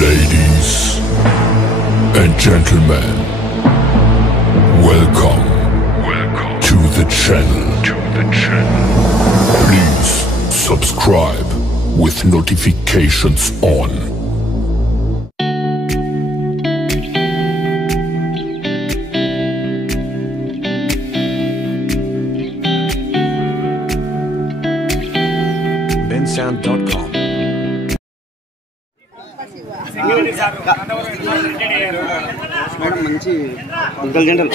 Ladies and gentlemen, welcome to the channel. Please subscribe with notifications on. bensound.com madam మంచి intelligent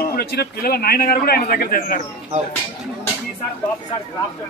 ఇప్పుడు వచ్చిన పిల్లల నాయన గారు కూడా ఆయన దగ్గర చదివారు. ఈసారి బాబు సార్ క్రాఫ్ట్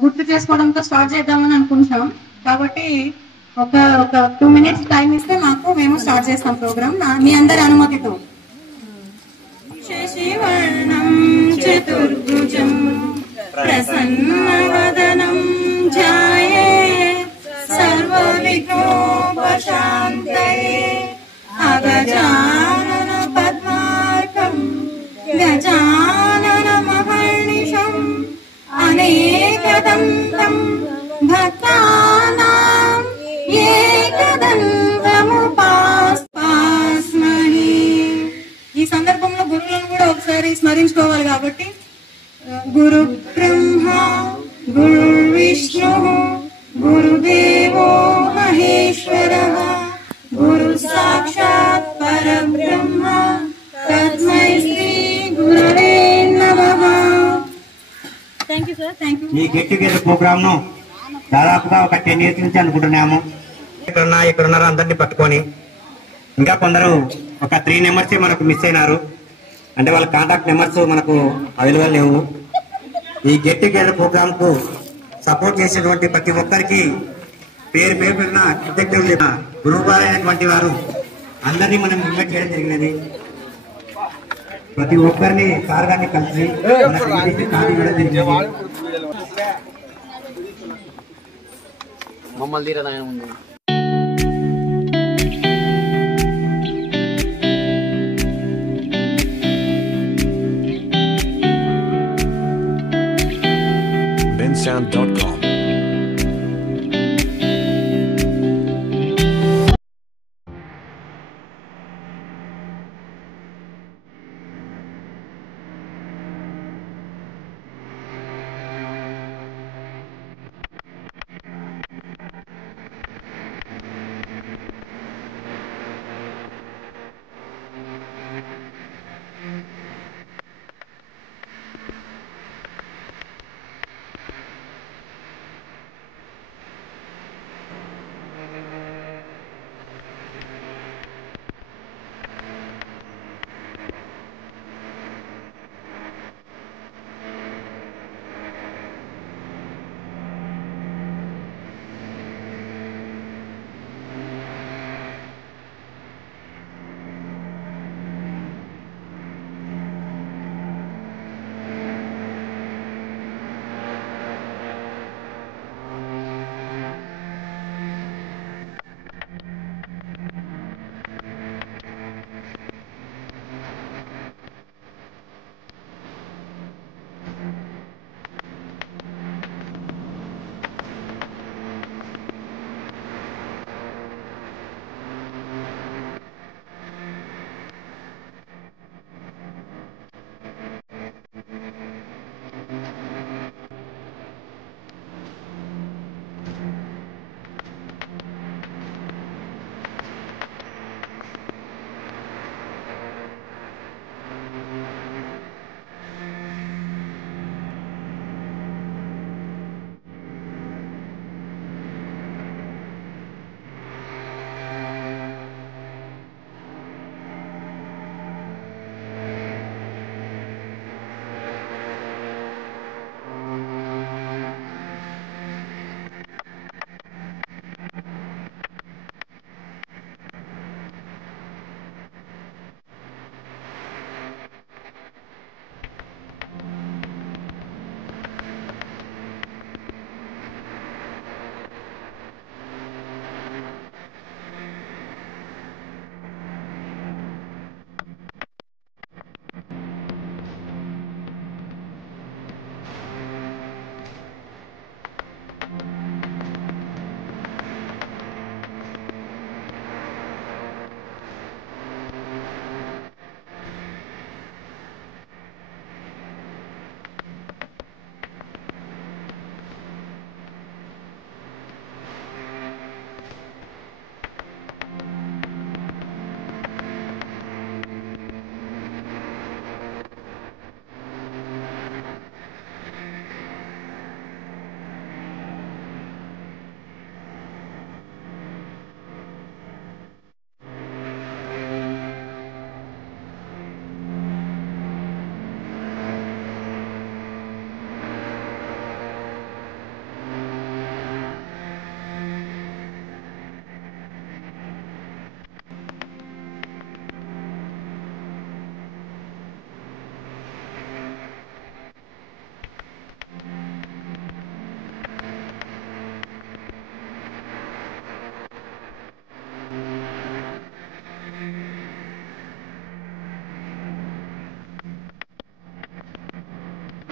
గుర్తు చేసుకోవడంతో స్టార్ట్ చేద్దామని అనుకుంటున్నాం. కాబట్టి ఒక 2 minutes టైం ఇస్తే మేము స్టార్ట్ చేస్తాం ప్రోగ్రామ్ మీ అందరి అనుమతితో. శశివర్ణం చతుర్భుజం ప్రసన్నవదనం ధ్యాయే సర్వవిఘ్నోపశాంతయే అగజానన పద్మార్కం గజానన మహర్నిశం అనేకదంతం భక్తానాం ఏకదంతముపాస్మహే. ఈ సందర్భంలో గురువులను కూడా ఒకసారి స్మరించుకోవాలి. కాబట్టి గురు బ్రహ్మ గురు విష్ణు గురుదేవో మహేశ్వరః గురు సాక్షాత్ పరబ్రహ్మ తస్మై శ్రీ గురవే నమః. ఈ గెట్ టుగెదర్ ప్రోగ్రామ్ ను దాదాపుగా ఒక 10 years నుంచి అనుకుంటున్నాము. ఇక్కడున్నారు అందరినీ పట్టుకొని. ఇంకా కొందరు ఒక 3 members మనకు మిస్ అయినారు. అంటే వాళ్ళ కాంటాక్ట్ నెంబర్స్ మనకు అవైలబుల్ లేవు. ఈ గెట్ టుగెదర్ ప్రోగ్రామ్ కు సపోర్ట్ చేసినటువంటి ప్రతి ఒక్కరికి పేరు పేరున కృతజ్ఞతలు. గురువు అయినటువంటి వారు అందరినీ మనం ఇన్వైట్ చేయడం జరిగినది. ప్రతి ఒక్కరిని సార్ గారిని కలిసి మమ్మల్ని తీరదాయన ఉంది. bensound.com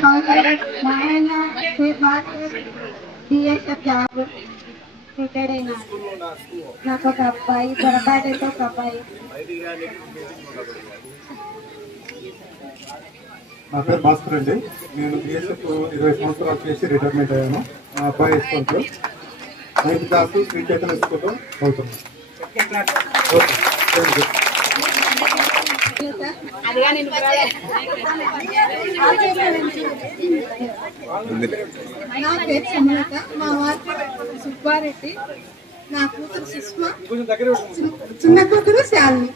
మా ఆయన బిఎస్ఎఫ్ జాబ్ రిటైర్డ్ అయినాడు. నాకు ఒక అబ్బాయి, పొరపాటుతో ఒక అబ్బాయి. నా పేరు భాస్కర్ అండి. నేను బిఎస్ఎఫ్ 20 సంవత్సరాలు చేసి రిటైర్మెంట్ అయ్యాను. మా అబ్బాయి school 9th class Shri Chaitanya స్కూల్లో చదువుతున్నాను. నా పేరు సుమలత, మా వారి సుబ్బారెడ్డి, నా కూతురు సుష్మా, చిన్న కూతురు శాలిని.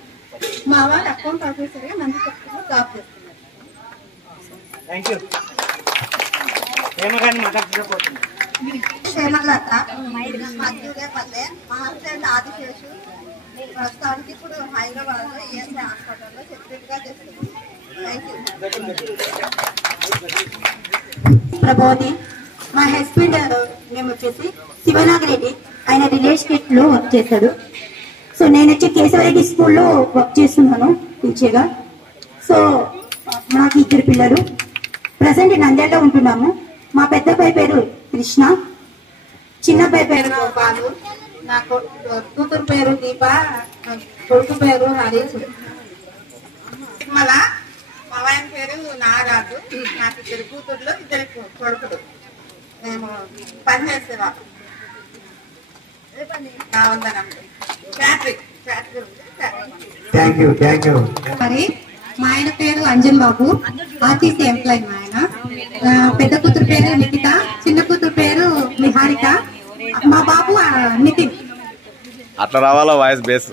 మా వారు అకౌంట్ ఆఫీసర్ గా నంది చెప్తున్నా జాబ్ చేస్తున్నారు. క్షేమలత, మధ్యపల్లె, మా హస్బెండ్ ఆదిశేషు. ప్రస్తుతానికి ఇప్పుడు హైదరాబాద్ లో ఈఎస్ఐ హాస్పిటల్లో సెక్రటరీ గా చేస్తున్నాం. ప్రభావతి, మా హస్బెండ్ మేము వచ్చేసి శివనాగిరెడ్డి, ఆయన రిలే స్టేట్ లో వర్క్ చేశాడు. సో నేను వచ్చి కేశవరెడ్డి స్కూల్లో వర్క్ చేస్తున్నాను టీచర్గా. సో నాకు 2 పిల్లలు, ప్రజెంట్ నంద్యాలలో ఉంటున్నాము. మా పెద్ద అబ్బాయి పేరు కృష్ణ, చిన్న అబ్బాయి పేరు గోపాలు, నా కూతురు పేరు దీప, కొడుకు పేరు హరీష్. మళ్ళా మా ఆయన పేరు నారాజు, నాకు 2 కూతుర్లు 2 కొడుకులు. మేము పని చేసేవాళ్ళం మరి. మా ఆయన పేరు అంజన్ బాబు, ఆర్టీసీ ఎంప్లాయీ. మా ఆయన పెద్ద కూతురు పేరు నిఖిత, చిన్న కూతురు పేరు నిహారిక, మా బాబు నితిన్. అట్లా రావాలా వాయిస్ బేస్.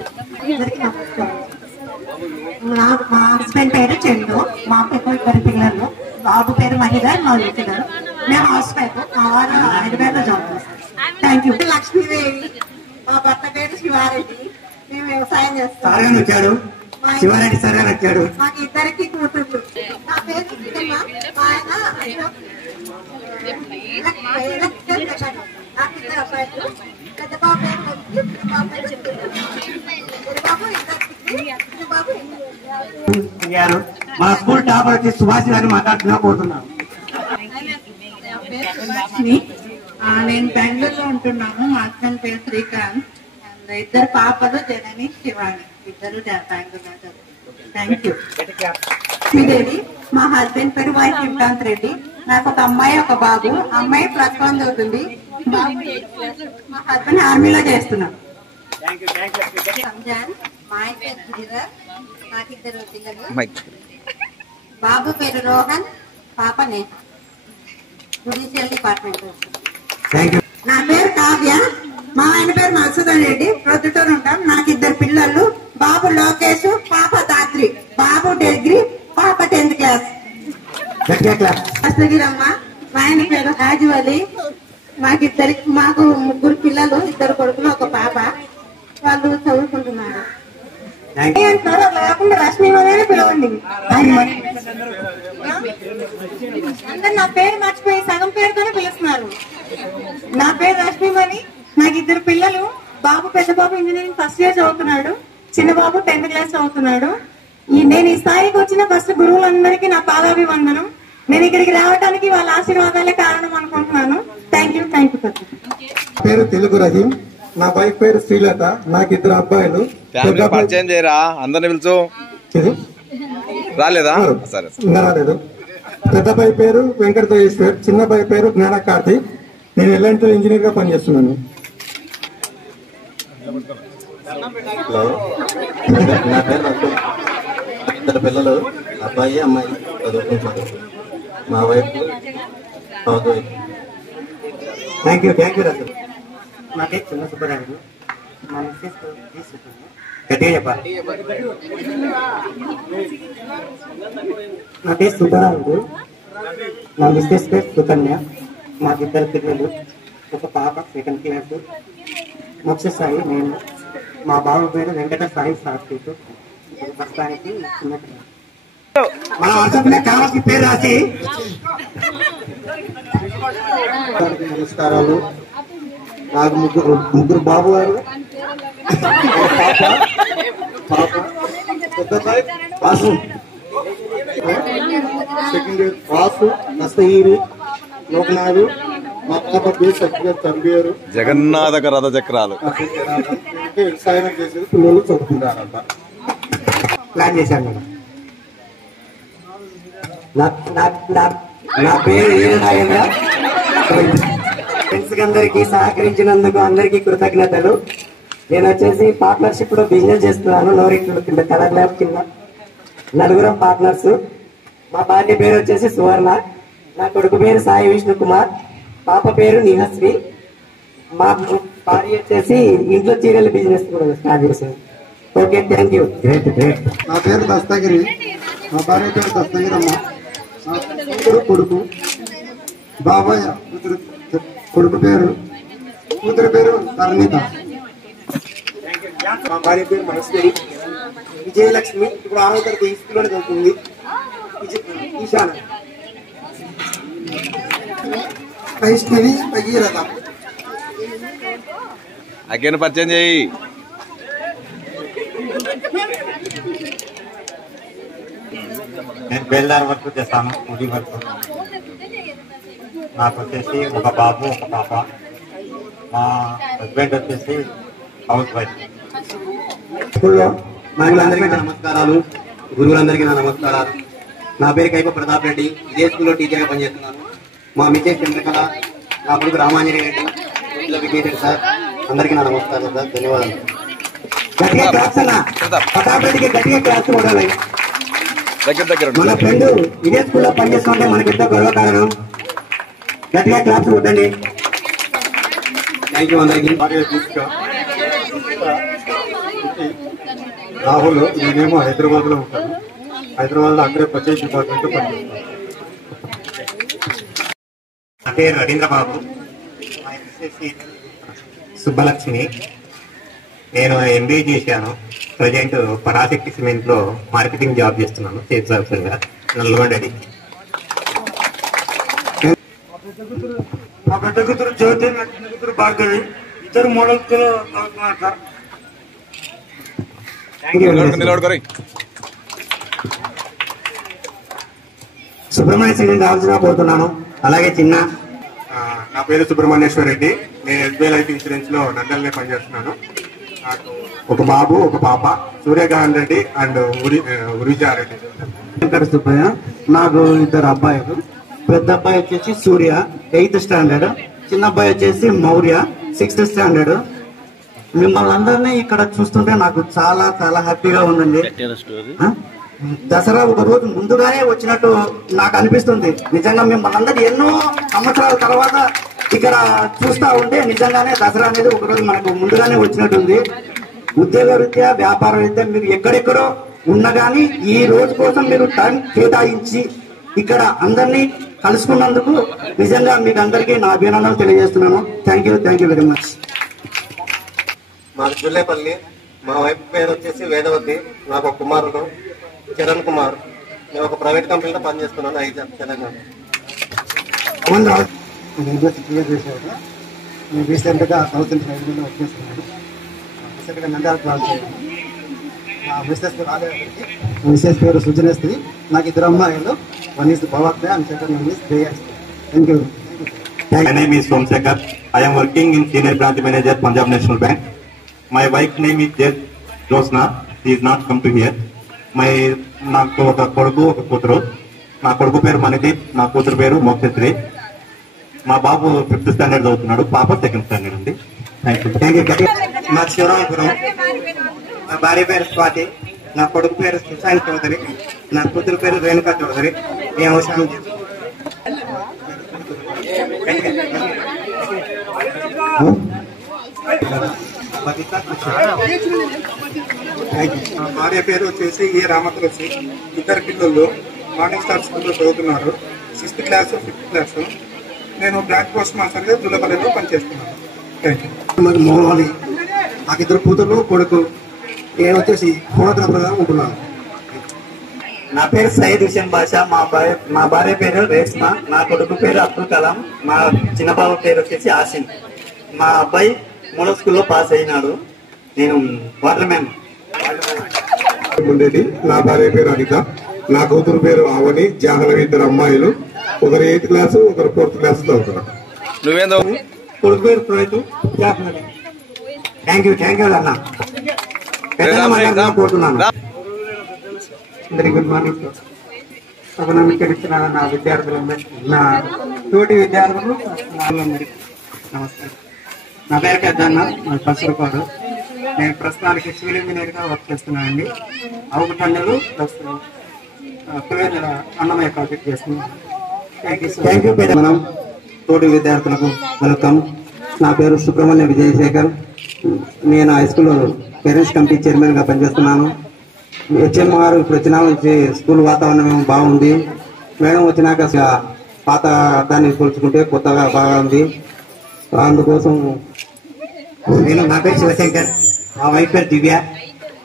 మా హస్బెండ్ పేరు చందు, మా పెద్ద 2 పిల్లలు, బాబు పేరు మహిళ, మా పిల్లలు. మేము హౌస్ వైఫ్, మా వారు హైదరాబాద్ లో జాబ్ చేస్తాం. Thank you. లక్ష్మీదేవి, మా భర్త పేరు శివారెడ్డి, మేము వ్యవసాయం చేస్తాం. వచ్చాడు శివారెడ్డి సార్ గారు వచ్చాడు. మాకు 2 కూతుర్లు. నా పేరు చిన్నమ్మ, మా ఆయన నాకు 2 అబ్బాయిలు. పెద్ద బాబు పేరు బాబు మా స్కూల్ టాపర్ వచ్చి సుభాష్ గారిని మాట్లాడుతున్నా కోరుతున్నాను. నేను బెంగళూరులో ఉంటున్నాము. మా హస్బెండ్ పేరు శ్రీకాంత్, 2 పాపలు జనని, శివాని, 2 బెంగళూరు. Thank you. లక్ష్మీదేవి, మా హస్బెండ్ పేరు వై శ్రీకాంత్ రెడ్డి, నాకు ఒక అమ్మాయి ఒక బాబు. అమ్మాయి +1 చదువుతుంది, మా హస్బెండ్ ఆర్మీలో చేస్తున్నాడు. రంజాన్, మా ఆయన పేరు గిరిధర్, నాకు 2 పిల్లలు. బాబు పేరు రోహన్, పాప నేహ, జుడిషియల్ డిపార్ట్మెంట్. నా పేరు కావ్య, మా ఆయన పేరు మధుసూదన్ రెడ్డి, ప్రొద్దుటూరు ఉంటాం. నాకు 2 పిల్లలు, బాబు లోకేష్, పాప దాత్రి, బాబు డిగ్రీ, పాప 10th క్లాస్. అస్తగిరమ్మ, మా ఆయన పేరు హాజీ అలీ, మాకు 3 పిల్లలు, 2 కొడుకులు, 1 పాప. వాళ్ళు చదువుకుంటున్నారు. లేకుండా రశ్మి మనే పిలవండి. అందరు నా పేరు మర్చిపోయి సగం పేరుతోనే పిలుస్తున్నారు. నా పేరు రశ్మిమణి, నాకు 2 పిల్లలు. బాబు పెద్ద బాబు ఇంజనీరింగ్ ఫస్ట్ ఇయర్ చదువుతున్నాడు, చిన్న బాబు 10th క్లాస్ చదువుతున్నాడు. నేను ఈ స్థాయికి వచ్చిన ఫస్ట్ గురువులందరికీ నా పాదాభివందనం. నేను ఇక్కడికి రావడానికి వాళ్ళ ఆశీర్వాదాలే కారణం అనుకుంటున్నాను. Thank you. పేరు తెలుగు రహీం, నా వైఫ్ పేరు శ్రీలత, నాకు 2 అబ్బాయిలు. పరిచయం చేయరా, అందరిని పిలుచు. రాలేదా? సరే, ఇంకా రాలేదు. పెద్ద అబ్బాయి పేరు వెంకటేశ్వర్, చిన్న అబ్బాయి పేరు జ్ఞాన కార్తీక్. నేను ఎల్ఎన్టీ ఇంజనీర్ గా పనిచేస్తున్నాను. హలో, నా పేరు రఘు. 2 పిల్లలు, అబ్బాయి అమ్మాయి చదువుకుంటారు. మా wife house wife. Thank you Raju. నా పేరు చిన్న సుబ్బరాయుడు, మా మిస్సెస్ గట్టిగా చెప్పాలి. నా పేరు సుబ్బరాయుడు, మా మిస్సెస్ పేరు సుకన్య, మాకు 2 పిల్లలు, 1 పాప 2nd క్లాస్, మోక్ష సాయి. నేను మా బాబు పేరు వెంకట సాయి సాత్విక్. ప్రస్తుతానికి మన వర్షంలో కావాల్సిన పేరు రాసి. నమస్కారాలు. నాకు ముగ్గురు బాబు గారు, పాప, పెద్ద బాబు వాసు. Second year Vasu Dastagiri Lokanath. మా పాప పేరు సర్టిఫికేట్ చంపారు. జగన్నాథక రథ చక్రాలు వ్యవసాయం చేసేది పిల్లలు చదువుకుంటారంట. ప్లాన్ చేశాను మేడం. నా పేరు వీరనాగేంద్ర. ఫ్రెండ్స్ అందరికి సహకరించినందుకు అందరికీ కృతజ్ఞతలు. నేను వచ్చేసి పార్ట్నర్షిప్ లో బిజినెస్ చేస్తున్నాను. నోరిట్లు కింద కలర్ ల్యాబ్ కింద నలుగురం పార్ట్నర్స్. మా భార్య పేరు వచ్చేసి సువర్ణ, నా కొడుకు పేరు సాయి విష్ణు కుమార్, పాప పేరు నిహశ్రీ. మా భార్య వచ్చేసి ఇంట్లో చీరల బిజినెస్ కూడా స్టార్ట్ చేసింది. Okay, thank you. Great great. నా పేరు దస్తగిరి, మా భార్య పేరు దస్తగిరి అమ్మ. నా కూతురు కొడుకు బాబాయ్, కొడుకు పేరు కూతురు పేరు కర్ణిత. మా భార్య పేరు మహేశ్వరి. విజయలక్ష్మి ఇప్పుడు 6వ తరగతి ఈ స్కూల్లోనే చదువుతుంది. ఈశాన. వైష్ణవి భగీరథ. అగ్గేను పరిచయం చేయి. నేను బేల్దార్ వర్క్ చేస్తాను, ముడి వర్క్. నాకు వచ్చేసి ఒక బాబు ఒక పాప. మా హస్బెండ్ వచ్చేసి హౌస్ వైఫ్. స్కూల్లో మహిళలందరికీ నా నమస్కారాలు, గురువులందరికీ నా నమస్కారాలు. నా పేరు కైప ప్రతాప్ రెడ్డి. ఇదే స్కూల్లో టీచర్గా పనిచేస్తున్నాను. మా మిస్సెస్ చంద్రకళ, నా కొడుకు రామాంజనేయ రెడ్డి వికేటెడ్ సార్. అందరికీ నా నమస్కారం సార్, ధన్యవాదాలు. గట్టిగా క్లాస్ అన్న, ప్రతాప్ రెడ్డికి గట్టిగా క్లాస్ కొడాలి. మన ఫ్రెండ్ ఇదే స్కూల్లో పనిచేస్తుంటే మనకి ఎంతో గర్వకారణం. గట్టిగా క్లాస్ కొట్టండి. థ్యాంక్ యూ అందరికీ. రాహుల్, నేనేమో హైదరాబాద్ లో ఉంటాను. హైదరాబాద్ లో అక్కడే పర్చేజ్ డిపార్ట్మెంట్ పనిచేస్తాను. నా పేరు రవీంద్రబాబు, సుబ్బలక్ష్మి. నేను ఎంబీఏ చేశాను. ప్రజెంట్ పరాశక్తి సిమెంట్ లో మార్కెటింగ్ జాబ్ చేస్తున్నాను, సేల్స్ ఆఫీసర్ గా, నల్గొండడి. మా పెద్ద కూతురు జ్యోతి, నా చిన్న కూతురు భార్గవి. ఇద్దరు model school sir. Subrahmanya cement officer పోతున్నాను. అలాగే చిన్న. నా పేరు సుబ్రహ్మణ్యేశ్వర రెడ్డి. నేను ఎస్బీఐ లైఫ్ ఇన్సూరెన్స్ లో నందల్నే పనిచేస్తున్నాను. నాకు ఒక బాబు ఒక పాప, సూర్యకాంత్ రెడ్డి అండ్ ఉరిజారెడ్డి. సుబ్బయ్య. నాకు 2 అబ్బాయిలు. పెద్ద అబ్బాయి వచ్చేసి సూర్య, 8th స్టాండర్డ్. చిన్న అబ్బాయి వచ్చేసి మౌర్య, 6th స్టాండర్డ్. మిమ్మల్ని అందరినీ ఇక్కడ చూస్తుంటే నాకు చాలా చాలా హ్యాపీగా ఉందండి. దసరా ఒక రోజు ముందుగానే వచ్చినట్టు నాకు అనిపిస్తుంది. నిజంగా మిమ్మల్ని అందరూ ఎన్నో సంవత్సరాల తర్వాత ఇక్కడ చూస్తా ఉంటే నిజంగానే దసరా అనేది ఒక రోజు మనకు ముందుగానే వచ్చినట్టుంది. ఉద్యోగ రీత్యా, వ్యాపార రీత్యా మీరు ఎక్కడెక్కడో ఉన్నా కానీ ఈ రోజు కోసం మీరు టైం కేటాయించి ఇక్కడ అందరినీ కలుసుకున్నందుకు నిజంగా మీకు అందరికీ నా అభినందనలు తెలియజేస్తున్నాను. Thank you very much. మాది జుల్లేపల్లి. మా వైఫ్ పేరు వచ్చేసి వేదవతి. నాకు ఒక కుమారుడు చరణ్ కుమార్. నేను ఒక ప్రైవేట్ కంపెనీలో పనిచేస్తున్నాను, ఐజాబ్ తెలంగాణ. రీసెంట్గా 1005 వచ్చేస్తున్నాను. రీసెంట్గా నంద్యాల క్లాస్ చేయాలి. నా మిస్సెస్ పేరు సుజనేస్త్రి. నాకు 2 అమ్మాయిలు. 1 is Bhavakya and second one is Jayasri. Thank you. My name is Somsekhar. I am working in Senior Branch Manager, Punjab National Bank. My wife name is Josna. She is not come to here. నాకు ఒక కొడుకు ఒక కూతురు. నా కొడుకు పేరు మణిదీప్, నా కూతురు పేరు మోక్షశ్రీ. మా బాబు 5th స్టాండర్డ్ చదువుతున్నాడు, పాప 2nd స్టాండర్డ్ అండి. Thank you. మా శివరామపురం. నా భార్య పేరు స్వాతి, నా కొడుకు పేరు సుశాంత్ చౌదరి, నా కూతురు పేరు రేణుకా చౌదరి. నేను అవసరం మా భార్య పేరు వచ్చేసి ఏ రామతులసి. 2 పిల్లలు మార్నింగ్ స్టార్ స్కూల్లో చదువుతున్నారు, 6th క్లాస్ 5th క్లాస్. నేను బ్లాక్ పోస్ట్ మాస్టర్ గా జుల్లపల్లిలో పనిచేస్తున్నాను. Thank you. మోహలి. నాకు 2 కూతురు కొడుకు. నేను వచ్చేసి ఫోటోగ్రాఫర్గా ఉంటున్నాను. నా పేరు సయ్యద్ హుసేన్ బాషా. మా భార్య పేరు రేష్మా, నా కొడుకు పేరు అబ్దుల్ కలాం, మా చిన్న బాబు పేరు వచ్చేసి ఆసిన్. మా అబ్బాయి 3వ స్కూల్లో పాస్ అయినాడు. నేను వాటర్ మ్యాన్. ఉండేది. నా భార్య పేరు అనిత. నా కూతురు పేరు అవని, జాహ్నవి, ఇద్దరు అమ్మాయిలు. ఒకరు 8th క్లాస్, ఒకరు 4th క్లాస్ చదువుతున్నారు. నువ్వేందో కొడుకు పేరు ప్రోహిత్, జాహ్నవి. థ్యాంక్ యూ అన్న. పోతున్నాను. అందరికి గుడ్ మార్నింగ్. సభనమికి ఇచ్చిన నా విద్యార్థులు, నా తోటి విద్యార్థులు అందరికీ నమస్కారం. నా పేరు పెద్దన్న, నా పసురుపాడు. నేను ప్రస్తుతానికి సివిల్ ఇంజనీర్ గా వర్క్ చేస్తున్నానండి. అవుటన్నలు ప్లస్ అన్నమయ్య ప్రాజెక్ట్ చేస్తున్నాను. Thank you. మనం తోటి విద్యార్థులకు వెల్కమ్. నా పేరు సుబ్రహ్మణ్య విజయశేఖర్. నేను high school parents committee chairman గా పనిచేస్తున్నాను. హెచ్ఎం గారు ఇప్పుడు వచ్చిన నుంచి స్కూల్ వాతావరణం బాగుంది. మేడం వచ్చినాక పాత దాన్ని పోల్చుకుంటే కొత్తగా బాగా ఉంది. అందుకోసం నా పేరు శివశంకర్, మా వైఫ్ పేరు దివ్య,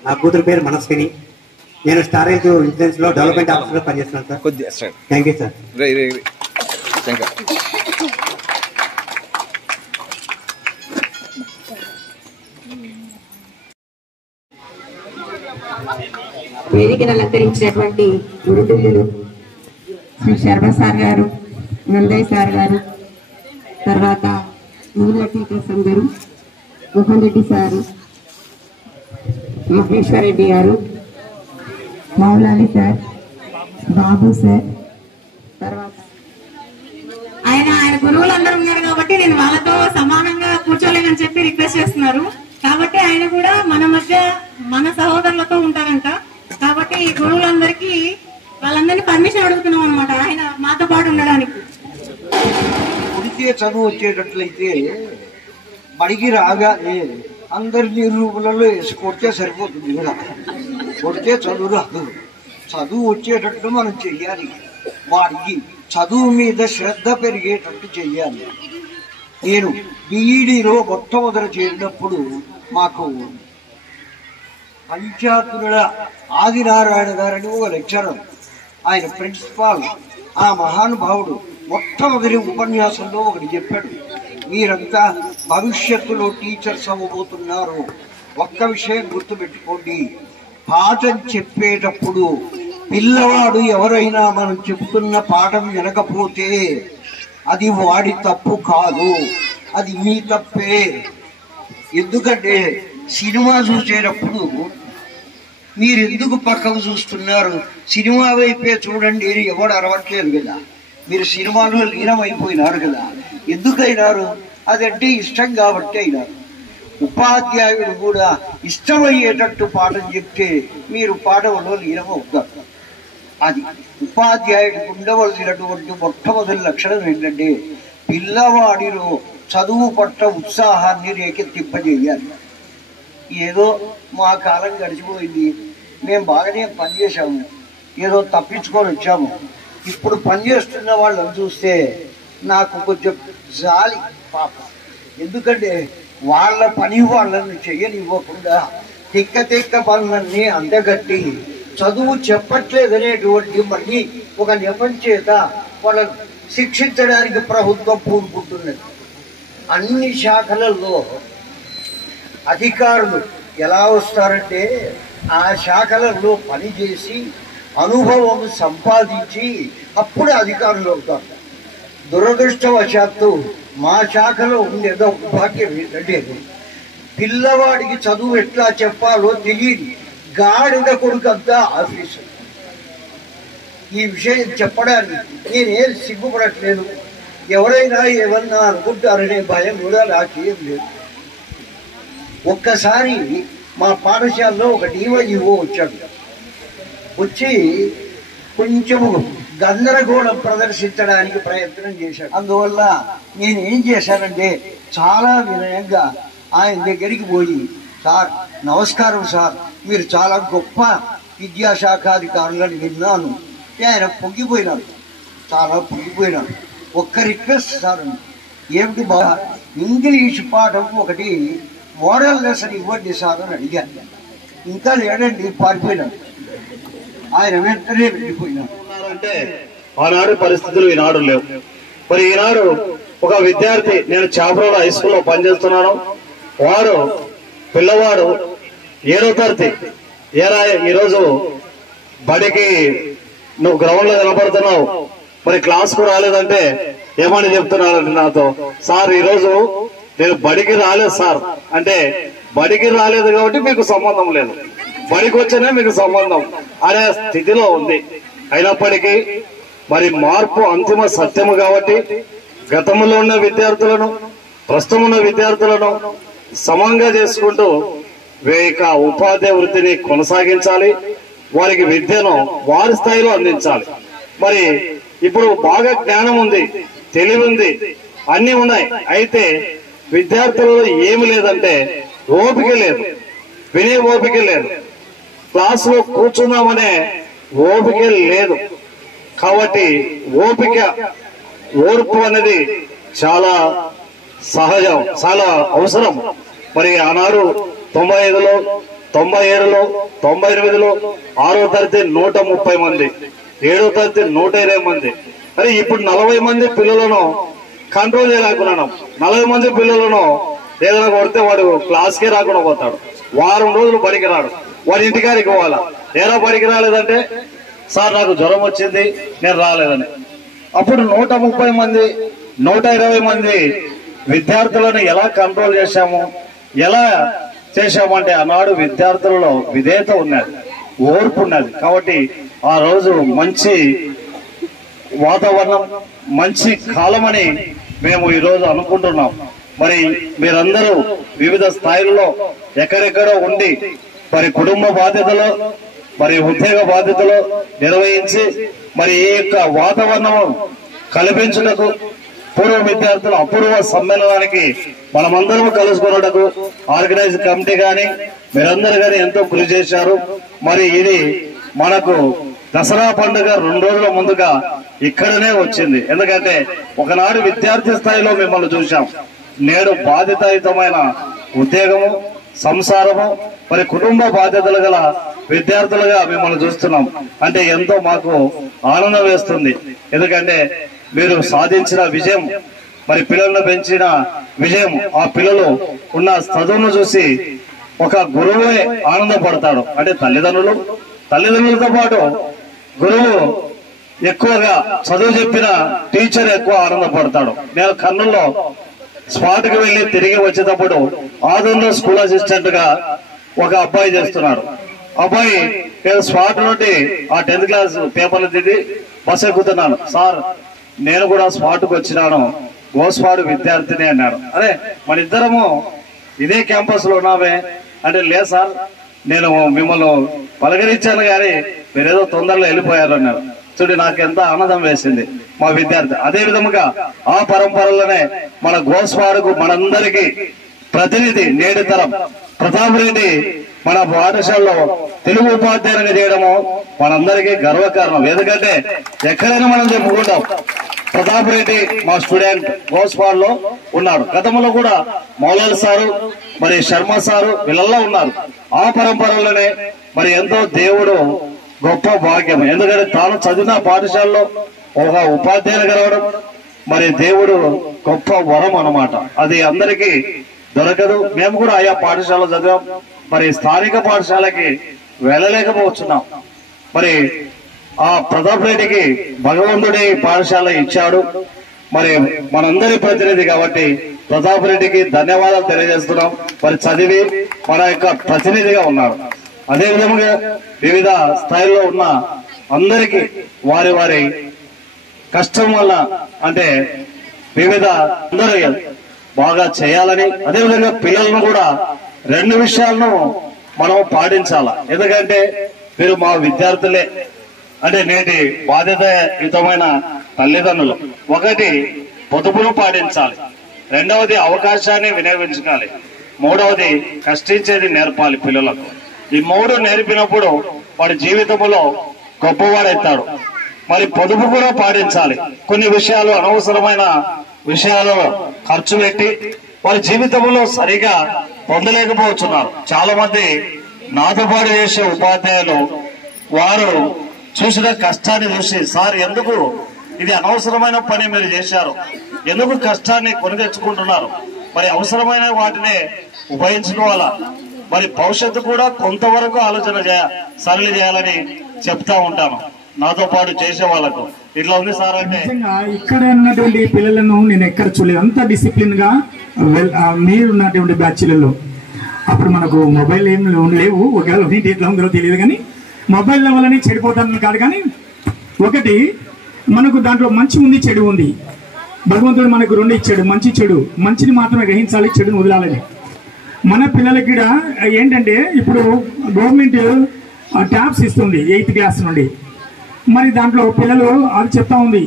నా కూతురు పేరు మనస్విని. నేను స్టారేజ్ ఇన్సూరెన్స్ లో డెవలప్మెంట్ ఆఫీసర్ లో పనిచేస్తున్నాను సార్. Thank you sir. వేదికను అలంకరించినటువంటి గురుతుల్యులు శ్రీ శర్మ సార్ గారు, నందయ్య సార్ గారు, తర్వాత మిగిలిన టీచర్స్ అందరూ, మోహన్ రెడ్డి సారు, మహేశ్వర్ రెడ్డి గారు, మౌలాలి సార్, బాబు సార్, తర్వాత ఆయన గురువులు అందరూ ఉన్నారు కాబట్టి నేను వాళ్ళతో సమానంగా కూర్చోలేనని చెప్పి రిక్వెస్ట్ చేస్తున్నారు. కాబట్టి ఆయన కూడా మన మధ్య మన సహోదరులతో ఉంటారంట. కాబట్టి ఈ గురువులందరికీ వాళ్ళందరినీ పర్మిషన్ అడుగుతున్నాం అనమాట, ఆయన మాతో పాటు ఉండడానికి. ఉడికే చదువు వచ్చేటట్లయితే బడికి రాగానే అందరినీ రూపులలో వేసి కొడితే సరిపోతుంది కదా. కొడితే చదువు రాదు. చదువు వచ్చేటట్టు మనం చెయ్యాలి. వాడికి చదువు మీద శ్రద్ధ పెరిగేటట్టు చెయ్యాలి. నేను బీఈడీలో మొట్టమొదట చేరినప్పుడు మాకు పంచాతుల ఆదినారాయణ గారని ఒక లెక్చరర్, ఆయన ప్రిన్సిపాల్, ఆ మహానుభావుడు మొట్టమొదటి ఉపన్యాసంలో ఒకటి చెప్పాడు, మీరంతా భవిష్యత్తులో టీచర్స్ అవ్వబోతున్నారు. ఒక్క విషయం గుర్తుపెట్టుకోండి, పాఠం చెప్పేటప్పుడు పిల్లవాడు ఎవరైనా మనం చెబుతున్న పాఠం వినకపోతే అది వాడి తప్పు కాదు, అది మీ తప్పే. ఎందుకంటే సినిమా చూసేటప్పుడు మీరు ఎందుకు పక్కకు చూస్తున్నారు, సినిమా వైపే చూడండి, ఎవడు అరవట్లేదు కదా. మీరు సినిమాలో లీనమైపోయినారు కదా. ఎందుకైనారు? అదంటే ఇష్టం కాబట్టి అయినారు. ఉపాధ్యాయుడు కూడా ఇష్టమయ్యేటట్టు పాఠం చెప్తే మీరు పాఠంలో లీనమవుతారు. అది ఉపాధ్యాయుడికి ఉండవలసినటువంటి మొట్టమొదటి లక్షణం ఏంటంటే పిల్లవాడిలో చదువు పట్ల ఉత్సాహాన్ని రేకెత్తింపజేయాలి. ఏదో మా కాలం గడిచిపోయింది, మేము బాగానే పనిచేసాము, ఏదో తప్పించుకొని వచ్చాము. ఇప్పుడు పనిచేస్తున్న వాళ్ళని చూస్తే నాకు కొంచెం జాలి పాప. ఎందుకంటే వాళ్ళ పని వాళ్ళని చెయ్యనివ్వకుండా తిక్క పనులన్నీ అందగట్టి చదువు చెప్పట్లేదనేటువంటి మళ్ళీ ఒక నెపం చేత వాళ్ళని శిక్షించడానికి ప్రభుత్వం పూనుకుంటున్నది. అన్ని శాఖలలో అధికారులు ఎలా వస్తారంటే ఆ శాఖలలో పనిచేసి అనుభవం సంపాదించి అప్పుడు అధికారులు అవుతారు. దురదృష్టవశాత్తు మా శాఖలో ఉండేదో భాగ్యం ఏంటంటే పిల్లవాడికి చదువు ఎట్లా చెప్పాలో తెలియదు గాడిద కొడుకంతా ఆఫీసు. ఈ విషయం చెప్పడానికి నేనేం సిగ్గుపడట్లేదు, ఎవరైనా ఏమన్నా అనుకుంటారనే భయం కూడా నాకేం లేదు. ఒక్కసారి మా పాఠశాలలో ఒక డివైఓ వచ్చాడు. వచ్చి కొంచెము గందరగోళం ప్రదర్శించడానికి ప్రయత్నం చేశాడు. అందువల్ల నేనేం చేశానంటే చాలా వినయంగా ఆయన దగ్గరికి పోయి, సార్ నమస్కారం సార్, మీరు చాలా గొప్ప విద్యాశాఖాధికారులని విన్నాను. ఆయన పొంగిపోయినాడు, చాలా పొంగిపోయినాడు. ఒక్క రిక్వెస్ట్ సార్, ఏమిటి బాగా ఇంగ్లీష్ పాఠం ఒకటి మోరల్ లెసన్ ఇవ్వండి సార్ అని అడిగాను. ఇంకా లేడండి, పారిపోయినాడు. ఆయన వెంటనే వెళ్ళిపోయినాడు. అంటే ఆనాడు పరిస్థితులు ఈనాడు లేవు. మరి ఈనాడు ఒక విద్యార్థి, నేను చాపరోడ్ హై స్కూల్లో పనిచేస్తున్నాను, వాడు పిల్లవాడు 7వ తరగతి ఈరోజు బడికి నువ్వు గ్రౌండ్ లో నిలబడుతున్నావు, మరి క్లాస్ కు రాలేదంటే ఏమని చెప్తున్నారంటే నాతో, సార్ ఈరోజు నేను బడికి రాలేదు సార్ అంటే, బడికి రాలేదు కాబట్టి మీకు సంబంధం లేదు, బడికి వచ్చేనే మీకు సంబంధం అనే స్థితిలో ఉంది. అయినప్పటికీ మరి మార్పు అంతిమ సత్యము కాబట్టి గతంలో ఉన్న విద్యార్థులను ప్రస్తుతం ఉన్న విద్యార్థులను సమంగా చేసుకుంటూ ఉపాధ్యాయ వృత్తిని కొనసాగించాలి, వారికి విద్యను వారి స్థాయిలో అందించాలి. మరి ఇప్పుడు బాగా జ్ఞానం ఉంది, తెలివి ఉంది, అన్ని ఉన్నాయి. అయితే విద్యార్థులలో ఏమి లేదంటే ఓపిక లేదు, వినే ఓపిక లేదు, క్లాసులో కూర్చుందామనే ఓపిక లేదు. కాబట్టి ఓర్పు అనేది చాలా సహజం, చాలా అవసరం. మరి ఆనాడు 95లో 97లో 98లో 6వ తరగతి 130 మంది, 7వ తరగతి 120 మంది. మరి ఇప్పుడు 40 మంది పిల్లలను కంట్రోల్ చేయలేకున్నాను. 40 మంది పిల్లలను ఏదైనా కొడితే వాడు క్లాస్కే రాకుండా పోతాడు, వారం రోజులు బడికి రాడు, వాడి ఇంటికాడికి పోవాలా. ఎలా బడికి రాలేదంటే, సార్ నాకు జ్వరం వచ్చింది నేను రాలేదని. అప్పుడు 130 మంది 120 మంది విద్యార్థులను ఎలా కంట్రోల్ చేశాము, ఎలా చేశామంటే ఆనాడు విద్యార్థులలో విధేయత ఉన్నది, ఓర్పు ఉన్నది. కాబట్టి ఆ రోజు మంచి వాతావరణం, మంచి కాలమని మేము ఈరోజు అనుకుంటున్నాం. మరి మీరందరూ వివిధ స్థాయిలలో ఎక్కడెక్కడో ఉండి మరి కుటుంబ బాధ్యతలు, మరి ఉద్యోగ బాధ్యతలు నిర్వహించి మరి ఈ యొక్క వాతావరణం కల్పించుటకు పూర్వ విద్యార్థుల అపూర్వ సమ్మేళనానికి మనమందరం కలుసుకున్నటకు ఆర్గనైజ్ కమిటీ గాని మీరందరూ గాని ఎంతో కృషి చేశారు. మరి ఇది మనకు దసరా పండుగ 2 రోజుల ముందుగా ఇక్కడనే వచ్చింది. ఎందుకంటే ఒకనాడు విద్యార్థి స్థాయిలో మిమ్మల్ని చూశాం, నేడు బాధ్యతాయుతమైన ఉద్యోగము, సంసారము, మరి కుటుంబ బాధ్యతలు గల విద్యార్థులుగా మిమ్మల్ని చూస్తున్నాం. అంటే ఎంతో మాకు ఆనందం వేస్తుంది. ఎందుకంటే మీరు సాధించిన విజయం, మరి పిల్లలను పెంచిన విజయం, ఆ పిల్లలు ఉన్న చదువును చూసి ఒక గురువే ఆనందపడతాడు. అంటే తల్లిదండ్రులతో పాటు గురువు ఎక్కువగా, చదువు చెప్పిన టీచర్ ఎక్కువ ఆనందపడతాడు. నేను కర్నూలులో స్పాట్ కి వెళ్లి తిరిగి వచ్చేటప్పుడు ఆదూరులో స్కూల్ అసిస్టెంట్ గా ఒక అబ్బాయి చేస్తున్నాడు. అబ్బాయి నేను స్పాట్ నుండి ఆ 10th క్లాస్ పేపర్లు దిగి బస్ ఎక్కుతున్నాను, సార్ నేను కూడా స్పాట్ కు వచ్చినాను, గోస్పాడు విద్యార్థిని అన్నాడు. అరే మన ఇద్దరము ఇదే క్యాంపస్ లో ఉన్నామే అంటే, లేదు సార్ నేను మిమ్మల్ని పలకరించాను కానీ మీరేదో తొందరలో వెళ్ళిపోయారు అన్నారు. చూడండి, నాకు ఎంత ఆనందం వేసింది మా విద్యార్థి. అదే విధముగా ఆ పరంపరలోనే మన గోస్పాడుకు మనందరికీ ప్రతినిధి నేటి తరం ప్రతాప్ రెడ్డి మన పాఠశాలలో తెలుగు ఉపాధ్యాయునిగా చేయడము మనందరికీ గర్వకారణం. ఎందుకంటే ఎక్కడైనా మనం చెప్పుకుంటాం, ప్రతాప్ రెడ్డి మా స్టూడెంట్ గోస్పాడులో ఉన్నాడు. గతంలో కూడా మౌలాలి సారు, మరి శర్మ సారు వీళ్ళల్లో ఉన్నారు. ఆ పరంపరలోనే మరి ఎంతో దేవుడు గొప్ప భాగ్యం. ఎందుకంటే తాను చదివిన పాఠశాలలో ఒక ఉపాధ్యాయులు కలవడం మరి దేవుడు గొప్ప వరం అన్నమాట. అది అందరికీ దొరకదు. మేము కూడా ఆయా పాఠశాలలో చదివాం, మరి స్థానిక పాఠశాలకి వెళ్ళలేకపోతున్నాం. మరి ఆ ప్రతాప్ రెడ్డికి భగవంతుడి పాఠశాల ఇచ్చాడు. మరి మనందరి ప్రతినిధి కాబట్టి ప్రతాప్ రెడ్డికి ధన్యవాదాలు తెలియజేస్తున్నాం. మరి చదివి మన యొక్క ప్రతినిధిగా ఉన్నాడు. అదే విధంగా వివిధ స్థాయిల్లో ఉన్న అందరికీ వారి వారి కష్టం వల్ల అంటే వివిధ అందరూ బాగా చేయాలని, అదేవిధంగా పిల్లలను కూడా 2 విషయాలను మనం పాటించాల. ఎందుకంటే మీరు మా విద్యార్థులే, అంటే నేటి బాధ్యతాయుతమైన తల్లిదండ్రులు. ఒకటి పొదుపును పాటించాలి, రెండవది అవకాశాన్ని వినియోగించుకోవాలి, మూడవది కష్టించేది నేర్పాలి పిల్లలకు. ఈ 3 నేర్పినప్పుడు వాడి జీవితంలో గొప్పవాడైతాడు. మరి పొదుపు కూడా పాటించాలి. కొన్ని విషయాలు అనవసరమైన విషయాలు ఖర్చు పెట్టి వారి జీవితంలో సరిగా పొందలేకపోతున్నారు. చాలా మంది నాతో పాటు చేసే ఉపాధ్యాయులు వారు చూసిన కష్టాన్ని చూసి, సార్ ఎందుకు ఇది అనవసరమైన పని మీరు చేశారు, ఎందుకు కష్టాన్ని కొని తెచ్చుకుంటున్నారు, మరి అవసరమైన వాటినే ఉపయోగించుకోవాలా, మరి భవిష్యత్తు కూడా కొంతవరకు ఆలోచన సరళి చేయాలని చెప్తా ఉంటాను. నాతో పాటు చేసే వాళ్ళకు ఇట్లా ఉంది సార్ అంటే నిజంగా ఇక్కడ ఉన్నటువంటి పిల్లలను నేను ఎక్కడ చూడలేదు. అంత డిసిప్లిన్ గా మీరు ఉన్నటువంటి బ్యాచ్లలో. అప్పుడు మనకు మొబైల్ ఏం లేవు, ఒకవేళ ఎట్లా ఉందో తెలియదు, కానీ మొబైల్ వల్లనే చెడిపోతాను కాదు. కానీ ఒకటి మనకు దాంట్లో మంచి ఉంది, చెడు ఉంది. భగవంతుడు మనకు రెండు ఇచ్చాడు, మంచి చెడు. మంచిని మాత్రమే గ్రహించాలి, చెడుని వదలాలని. మన పిల్లలకి కూడా ఏంటంటే ఇప్పుడు గవర్నమెంట్ ట్యాబ్స్ ఇస్తుంది 8th క్లాస్ నుండి. మరి దాంట్లో పిల్లలు అది చెప్తా ఉంది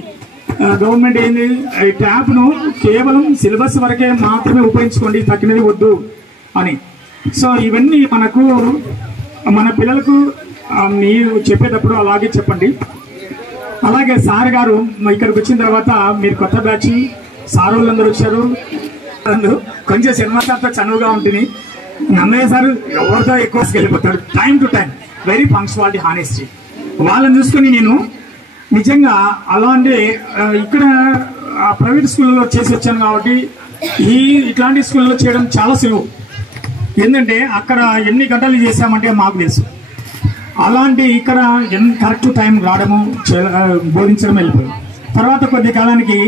గవర్నమెంట్ ఏంది, ఈ ట్యాబ్ను కేవలం సిలబస్ వరకే మాత్రమే ఉపయోగించుకోండి, తక్కినది వద్దు అని. సో ఇవన్నీ మనకు మన పిల్లలకు మీరు చెప్పేటప్పుడు అలాగే చెప్పండి. అలాగే సార్ గారు ఇక్కడికి వచ్చిన తర్వాత మీరు కొత్త బ్యాచ్ సార్ వాళ్ళందరూ వచ్చారు. కొంచెం సినిమా సార్తో చనువుగా ఉంటుంది. నన్నయ్య సార్ ఎవరితో ఎక్కువ వెళ్ళిపోతాడు, time to time, very punctuality, honesty. వాళ్ళని చూసుకొని నేను నిజంగా అలాంటి ఇక్కడ ప్రైవేట్ స్కూల్లో చేసి వచ్చాను కాబట్టి ఇట్లాంటి స్కూల్లో చేయడం చాలా సులువు. ఏంటంటే అక్కడ ఎన్ని గంటలు చేశామంటే మాకు తెలుసు. అలాంటి ఇక్కడ కరెక్ట్ టైం రావడము, బోధించడం వెళ్ళిపోయాం. తర్వాత కొద్ది కాలానికి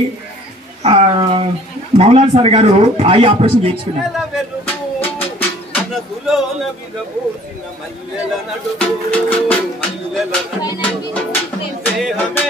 మౌలాలి సార్ గారు ఐ ఆపరేషన్ చేయించుకున్నారు. దేహమే